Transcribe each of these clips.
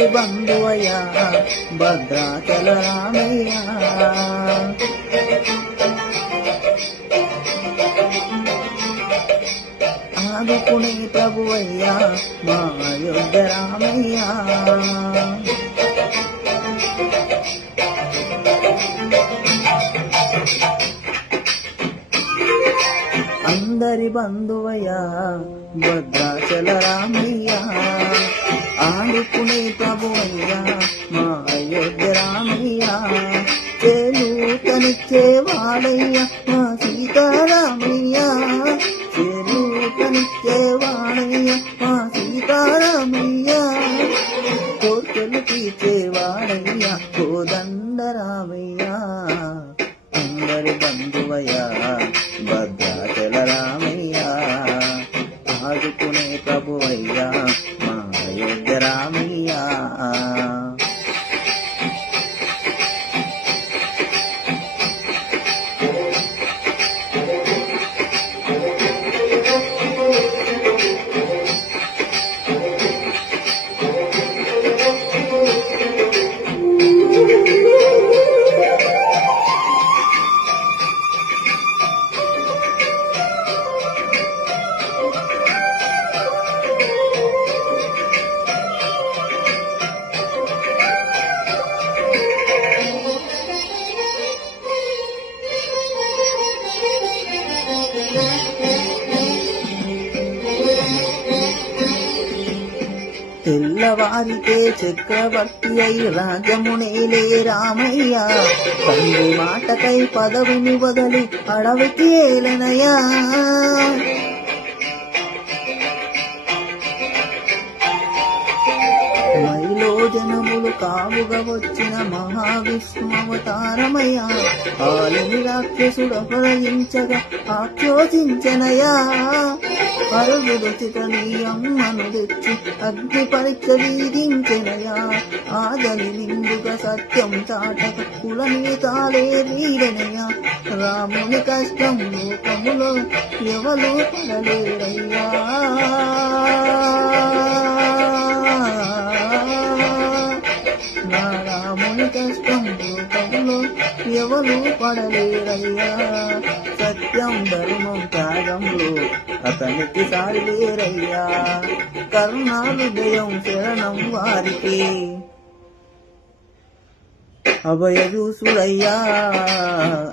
అందరి బంధువయ్యా భద్రాచల రామయ్య. ఆదుకునే ప్రభువయ్యా మా అయోధ్య రామయ్య. అందరి బంధువయ్యా భద్రాచల రామయ్య. ఆదుకునే ప్రభువయ్యా మా అయోధ్య రామయ్య. చేయూతనిచ్చేవాడయ్యా మా సీతారామయ్య. చేయూతనిచ్చేవాడయ్యా మా సీతారామయ్య. కోర్కెలు తీర్చేవాడయ్యా కోదండ రామయ్య. అందరి బంధువయ్యా భద్రాచల రామయ్య. ఆదుకునే ప్రభువయ్యా మా అయోధ్య రామయ్య. తెల్లవారితే చక్రవర్తి అయి రాజమునేలే రామయ్య. తండ్రి మాటకై పదవిని వదలి అడవికి ఏలనయ్యా. మైలో జనములు కావుగా వచ్చిన మహావిష్ణు అవతారమయ్యా. ఆలిని రాక్షసుడు అపహరించగా ఆక్షోచించనయా. అరుగుడు చితని అమ్మను తెచ్చి అగ్ని పరీక్ష వీధించెనయా. ఆదని నిండుగా సత్యం చాటక కులనీతాలే వీడనయా. రాముని కష్టం లోకములో ఎవరు పడలేరయ్యా. నా రాముని కష్టం లోకములో ఎవరు పడలేరయ్యా. సత్యం ధర్మం త్యాగంలో అతనికి సారి లేరయ్యా. కరుణాహృదయం శరణం వారికి అభయదూసుడయ్యా.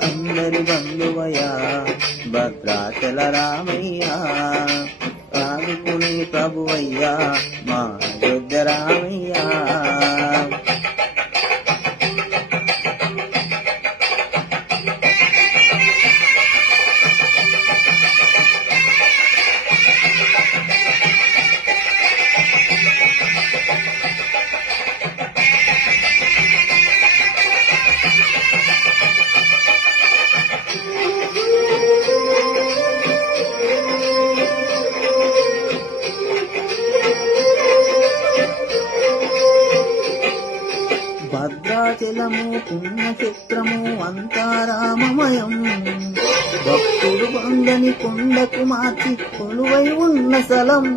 అందరి బంధువయ్యా భద్రాచల రామయ్య. ఆదుకునే ప్రభువయ్యా మా అయోధ్య రామయ్య. భద్రాచలము పుణ్యక్షేత్రము అంతా రామమయం. భక్తుడు బందని కొండకు మార్చి కొలువై ఉన్న స్థలం.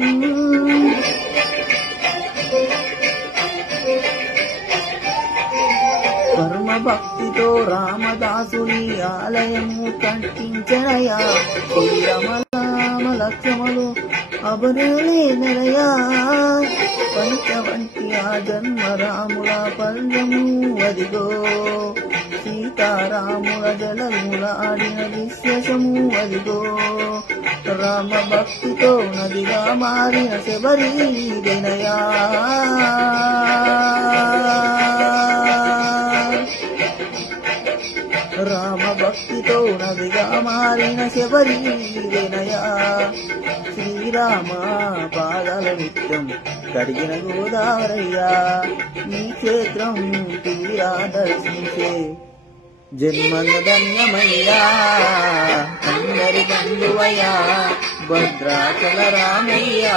పరమ భక్తితో రామదాసుని ఆలయము కట్టించనయా. శ్రీరామ లక్ష్మణులు అబరేలేనరయా. పంచవంటి ఆ జన్మ రాముల పల్లము అదిగో. సీతారాముల జలముల ఆడిన విశ్వసము అదిగో. రామ భక్తితో నదిగా మారిన శబరీదనయా. రామ భక్తితో నదిగా మారిన శబరీదనయా. శ్రీరామ పాదాల నిత్యం కడిగిన గోదావరయ్యా. ఈ క్షేత్రం తీరా దర్శించే జన్మన ధన్యమయ్యా. అందరి బంధువయ్యా భద్రాచల రామయ్య.